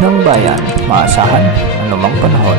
ng bayan, maasahan anumang panahon.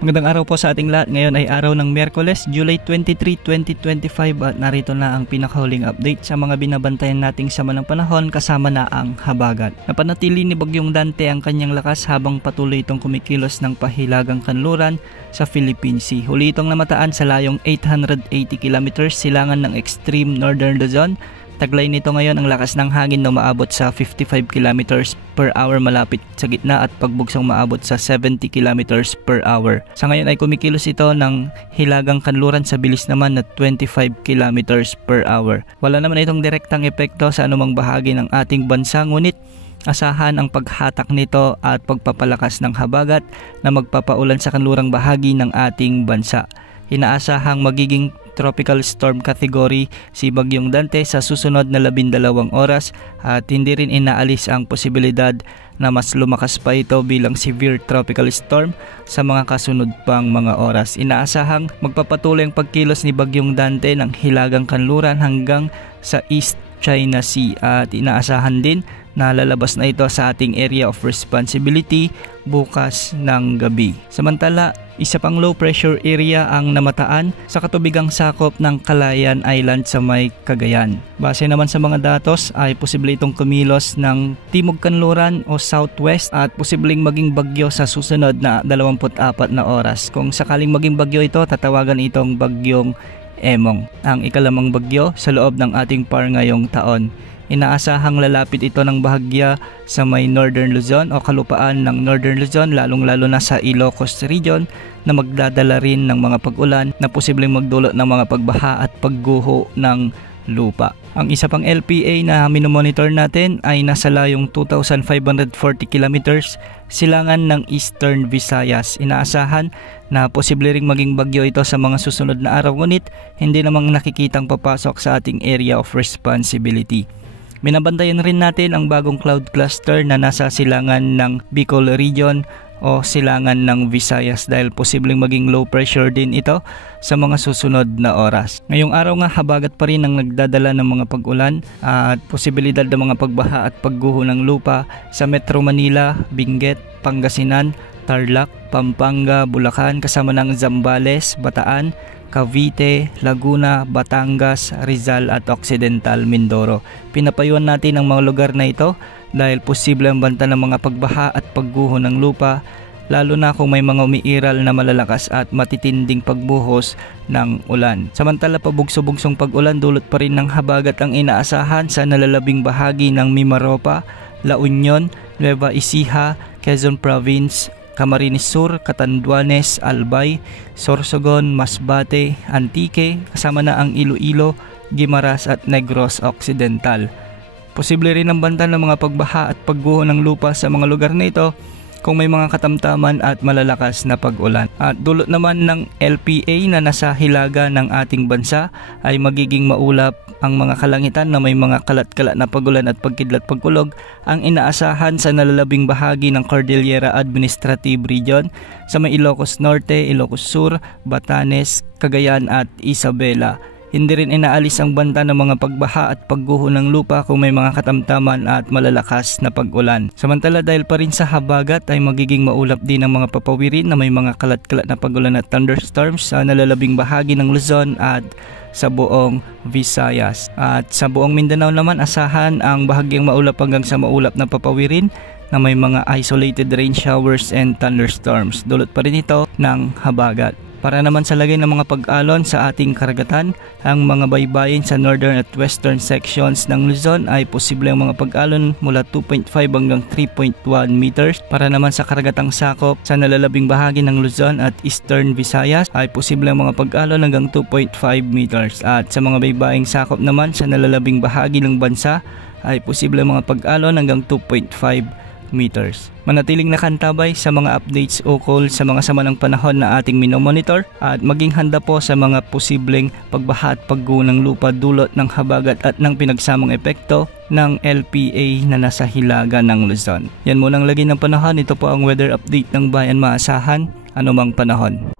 Magandang araw po sa ating lahat. Ngayon ay araw ng Miyerkules, July 23, 2025 at narito na ang pinakahuling update sa mga binabantayan nating sama ng panahon kasama na ang habagat. Napanatili ni Bagyong Dante ang kanyang lakas habang patuloy itong kumikilos ng pahilagang kanluran sa Philippine Sea. Huli itong namataan sa layong 880 kilometers silangan ng extreme northern Luzon. Taglay nito ngayon ang lakas ng hangin na umaabot sa 55 km per hour malapit sa gitna at pagbugsong maabot sa 70 km per hour. Sa ngayon ay kumikilos ito ng hilagang kanluran sa bilis naman na 25 km per hour. Wala naman itong direktang epekto sa anumang bahagi ng ating bansa, ngunit asahan ang paghatak nito at pagpapalakas ng habagat na magpapaulan sa kanlurang bahagi ng ating bansa. Inaasahang magiging tropical storm category si Bagyong Dante sa susunod na 12 oras at hindi rin inaalis ang posibilidad na mas lumakas pa ito bilang severe tropical storm sa mga kasunod pang mga oras. Inaasahang magpapatuloy ang pagkilos ni Bagyong Dante ng hilagang kanluran hanggang sa East China Sea at inaasahan din na lalabas na ito sa ating area of responsibility bukas ng gabi. Samantala, isa pang low pressure area ang namataan sa katubigang sakop ng Calayan Island sa may Cagayan. Base naman sa mga datos ay posible itong kumilos ng timog kanluran o southwest at posibleng maging bagyo sa susunod na 24 na oras. Kung sakaling maging bagyo ito, tatawagan itong Bagyong Emong, ang ikalamang bagyo sa loob ng ating par ngayong taon. Inaasahang lalapit ito ng bahagya sa may Northern Luzon o kalupaan ng Northern Luzon, lalong-lalo na sa Ilocos Region, na magdadala rin ng mga pag-ulan na posibleng magdulot ng mga pagbaha at pagguho ng lupa. Ang isa pang LPA na minomonitor natin ay nasa layong 2,540 kilometers silangan ng Eastern Visayas. Inaasahan na posible ring maging bagyo ito sa mga susunod na araw, ngunit hindi namang nakikitang papasok sa ating area of responsibility. Binabantayan rin natin ang bagong cloud cluster na nasa silangan ng Bicol Region o silangan ng Visayas dahil posibleng maging low pressure din ito sa mga susunod na oras. Ngayong araw nga habagat pa rin ang nagdadala ng mga pag-ulan at posibilidad ng mga pagbaha at pagguho ng lupa sa Metro Manila, Benguet, Pangasinan, Tarlac, Pampanga, Bulacan kasama ng Zambales, Bataan, Cavite, Laguna, Batangas, Rizal at Occidental Mindoro. Pinapayuhan natin ang mga lugar na ito dahil posible ang banta ng mga pagbaha at pagguho ng lupa, lalo na kung may mga umiiral na malalakas at matitinding pagbuhos ng ulan. Samantala, pabugso-bugsong pag-ulan dulot pa rin ng habagat ang inaasahan sa nalalabing bahagi ng Mimaropa, La Union, Nueva Ecija, Quezon Province, Camarines Sur, Catanduanes, Albay, Sorsogon, Masbate, Antique, kasama na ang Iloilo, Guimaras at Negros Occidental. Posible rin ang banta ng mga pagbaha at pagguho ng lupa sa mga lugar na ito kung may mga katamtaman at malalakas na pag-ulan. At dulot naman ng LPA na nasa hilaga ng ating bansa ay magiging maulap ang mga kalangitan na may mga kalat-kalat na pag-ulan at pagkidlat pagkulog ang inaasahan sa nalalabing bahagi ng Cordillera Administrative Region sa may Ilocos Norte, Ilocos Sur, Batanes, Cagayan at Isabela. Hindi rin inaalis ang banta ng mga pagbaha at pagguho ng lupa kung may mga katamtaman at malalakas na pag-ulan. Samantala, dahil pa rin sa habagat ay magiging maulap din ang mga papawirin na may mga kalat-kalat na pag-ulan at thunderstorms sa nalalabing bahagi ng Luzon at sa buong Visayas. At sa buong Mindanao naman, asahan ang bahagyang maulap hanggang sa maulap na papawirin na may mga isolated rain showers and thunderstorms. Dulot pa rin ito ng habagat. Para naman sa lagay ng mga pag-alon sa ating karagatan, ang mga baybayin sa northern at western sections ng Luzon ay posible ang mga pag-alon mula 2.5 hanggang 3.1 meters. Para naman sa karagatang sakop sa nalalabing bahagi ng Luzon at eastern Visayas ay posible ang mga pag-alon hanggang 2.5 meters. At sa mga baybaying sakop naman sa nalalabing bahagi ng bansa ay posible ang mga pag-alon hanggang 2.5 meters. Manatiling nakantabay sa mga updates ukol sa mga sama ng panahon na ating minomonitor at maging handa po sa mga posibleng pagbaha at pagguho ng lupa dulot ng habagat at ng pinagsamang epekto ng LPA na nasa hilaga ng Luzon. Yan munang lagi ng panahon. Ito po ang weather update ng Bayan Maasahan anumang panahon.